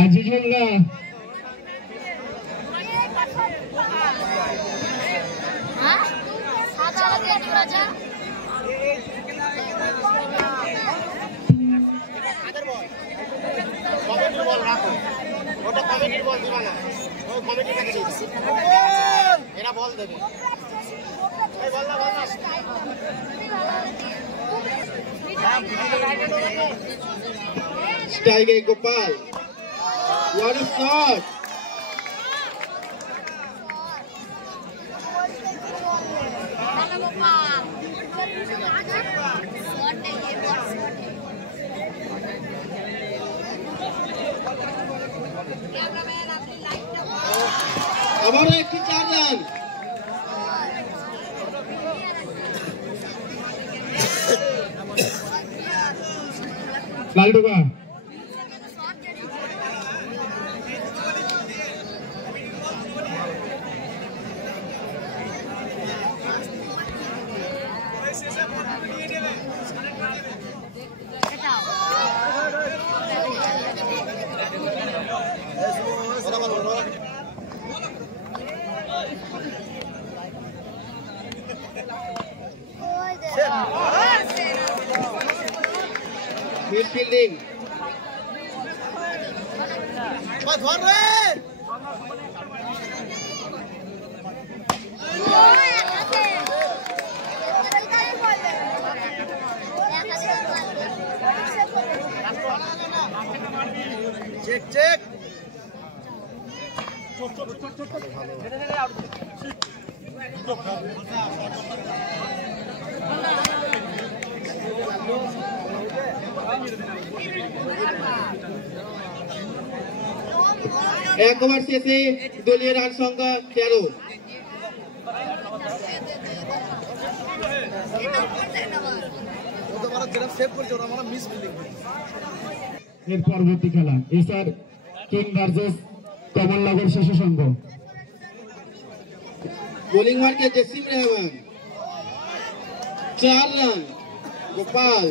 Azizullah Strike Gopal. What a shot! আবারও একটি 4 run. লালটুকা Midfielding. Check, check. एक ओवर शेषे दलीय रान संख्या 13। এর পরবর্তী খেলা SR king versus Kamalnagar Shishu Sangha. Bowling মারকে জসিম রহমান 4 রান। গোপাল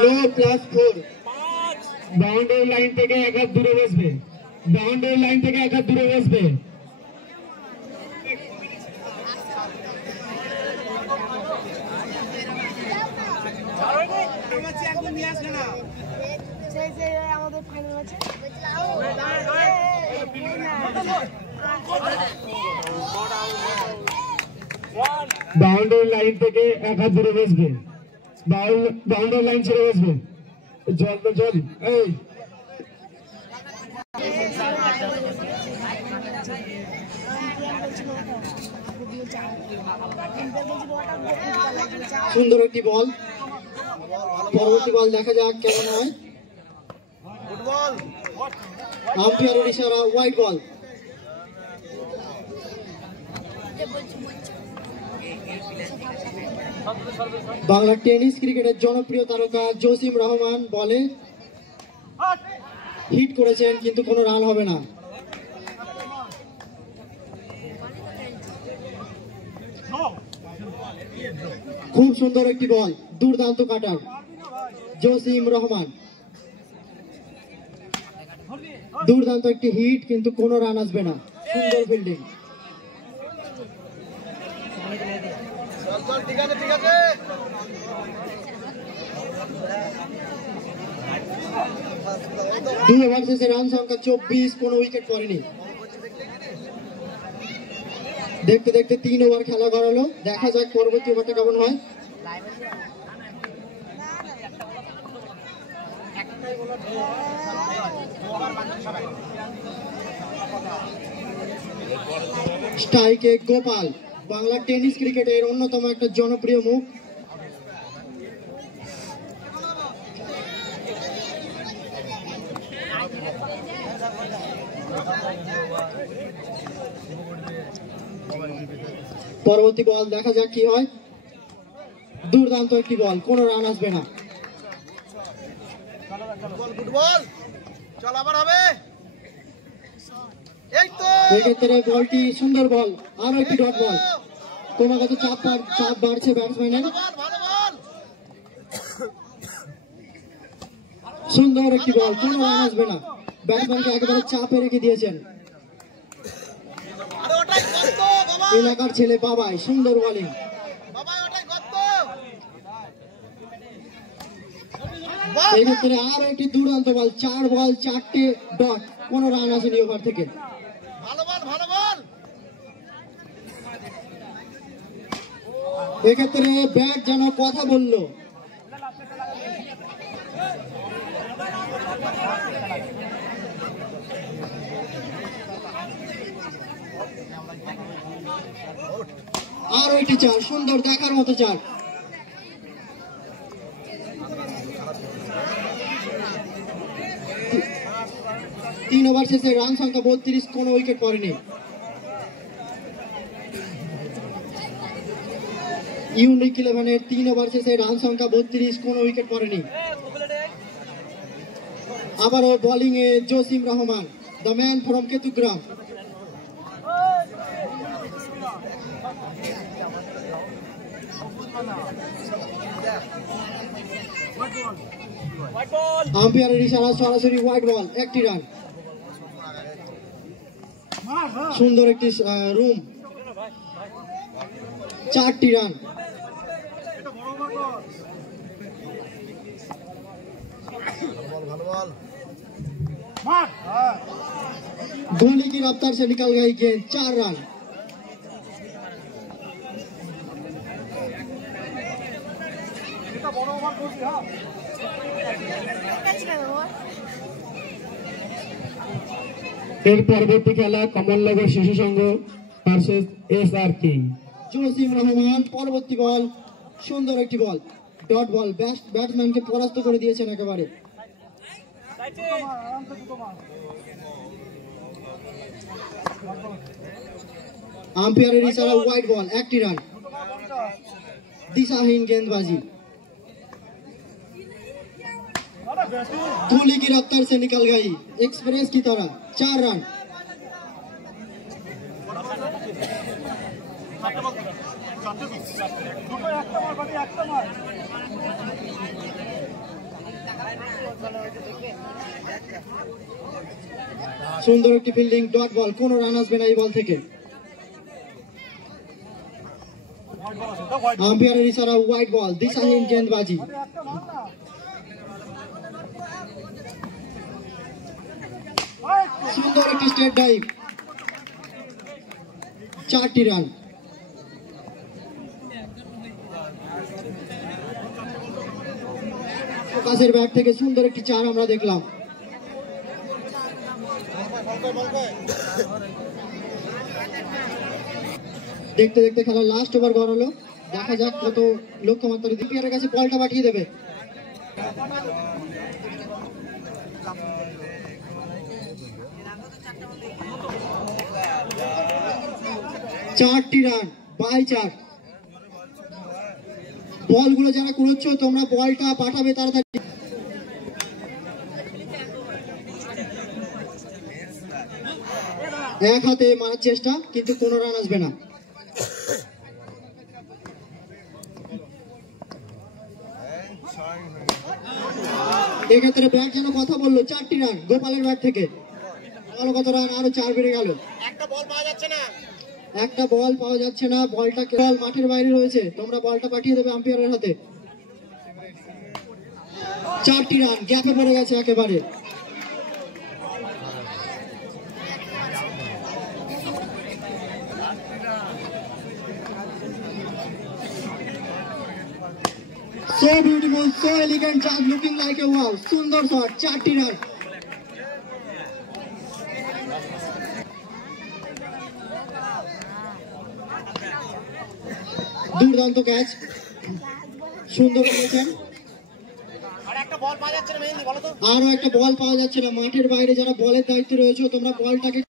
लो +4। বাউন্ডারি লাইন থেকে এক হাত দূরে বসবে, বাউন্ডারি লাইন থেকে এক হাত দূরে বসবে। বাউন্ডারি লাইন থেকে এক হাত দূরে বসবে, বাউন্ডারি লাইন ছেড়ে বসবে। জল তো জল এই সুন্দর একটি বল। পরবর্তী বল দেখা যাক কেমন হয়। ফুটবল আম্পায়ারের ইশারা হোয়াইট বল। বাংলা টেনিস ক্রিকেটের জনপ্রিয় তারকা জসিম রহমান বলে হিট করেছেন কিন্তু কোনো রান হবে না। খুব সুন্দর একটি বল, দুর্দান্ত কাটার জসিম রহমান, দুর্দান্ত একটি হিট কিন্তু কোনো রান আসবে না। সুন্দর ফিল্ডিং। ঠিক আছে ঠিক আছে। 2 ওভার শেষে রান সংখ্যা 24, কোনো উইকেট পড়েনি। দেখতে দেখতে 3 ওভার খেলা গড়ালো। দেখা যাক পরবর্তী ওভারটা কেমন হয়। স্ট্রাইকে গোপাল, বাংলা টেনিস ক্রিকেটের অন্যতম একটা জনপ্রিয় মুখ। পরবর্তী বল দেখা যাক কি হয়। দুর্দান্ত একটি বল, কোনো রান আসবে না। গুড বল চল আবার হবে এই তো এক্ষেত্রে বলটি সুন্দর বল, আরো একটি ডট বল। ক্রমাগত চাপ বাড়ছে ব্যাটসম্যানের। ভালো বল সুন্দর একটি বল, কোনো রান আসবে না। ব্যাটসম্যানকে একেবারে চাপে রেখে দিয়েছেন আরে ওটাই গর্ত বাবা এলাকার ছেলে বাবাই। সুন্দর বোলিং। বাবা ওটাই গর্ত এক্ষেত্রে আরো একটি দুর্দান্ত বল, 4 বল 4টে ডট, কোনো রান আসেনি ওভার থেকে। ভালো বল এক্ষেত্রে ব্যাট যেন কথা বললো। আরো একটি চার, সুন্দর দেখার মতো চার। তিন ওভার শেষে রান সংখ্যা 32, কোনো উইকেট পড়েনি। ইউনিক 11-এর 3 ওভার শেষে রান সংখ্যা 32, কোনো উইকেট পড়েনি। আবারও বোলিং এ Jasim Rahman, the man from Ketugram. আম্পায়ারের ইশারা, সরাসরি হোয়াইট বল, একটি রান। সুন্দর একটি রুম, 4টি রান। ভালো বল गोली की रफ्तार से निकल गई गेंद, 4 रन। এর পরবর্তী খেলা কমলনগর শিশু সংঘ ভার্সেস SRK। জসিম রহমান পরবর্তী বল, সুন্দর একটি বল, ডট বল। ব্যাটসম্যানকে পরাস্ত করে দিয়েছেন একেবারে। আম্পায়ারের ইশারা, হোয়াইট বল, একটি রান। दिशाहीन गेंदबाजी। गोली की रफ्तार से निकल गई एक्सप्रेस की तरह, 4 रन। সুন্দর একটি ফিল্ডিং, ডট বল, কোনো রান আসবে না এই বল থেকে। আম্পায়ারের ইশারা, হোয়াইট বল, দিশাহীন গেंदबाजी। সুন্দর একটি স্টেট ডাইভ, 4টি রান। কাছের ব্যাট থেকে সুন্দর একটি 4 আমরা দেখলাম। দেখতে দেখতে খেলার লাস্ট ওভার গড়ালো। দেখা যাক কত লক্ষ্যমাত্রা দ্বিতীয়ের কাছে বলটা পাঠিয়ে দেবে। 4টি রান বাই 4। বলগুলো যারা কুড়োচ্ছ তোমরা বলটা পাঠাবে তাড়াতাড়ি। এক হাতে মারার চেষ্টা, কিন্তু কোনো রান আসবে না। এক্ষেত্রে ব্যাট যেন কথা বললো, 4টি রান গোপালের ব্যাট থেকে। ভালো কত রান, আরো 4 বেড়ে গেল। একটা বল পাওয়া যাচ্ছে না, একটা বল পাওয়া যাচ্ছে না, বলটা কেবল মাঠের বাইরে রয়েছে। তোমরা বলটা পাঠিয়ে দেবে আম্পায়ারের হাতে। 4টি রান গ্যাপে পড়ে গেছে একেবারে। So beautiful, so elegant shot, looking like a wow. সুন্দর শট, 4টি রান। দুর্দান্ত ক্যাচ, সুন্দর করেছেন। আর একটা বল পাওয়া যাচ্ছে না মেহেন্দি, বলো তো। আরো একটা বল পাওয়া যাচ্ছে না। মাঠের বাইরে যারা বলের দায়িত্বে রয়েছে তোমরা বলটাকে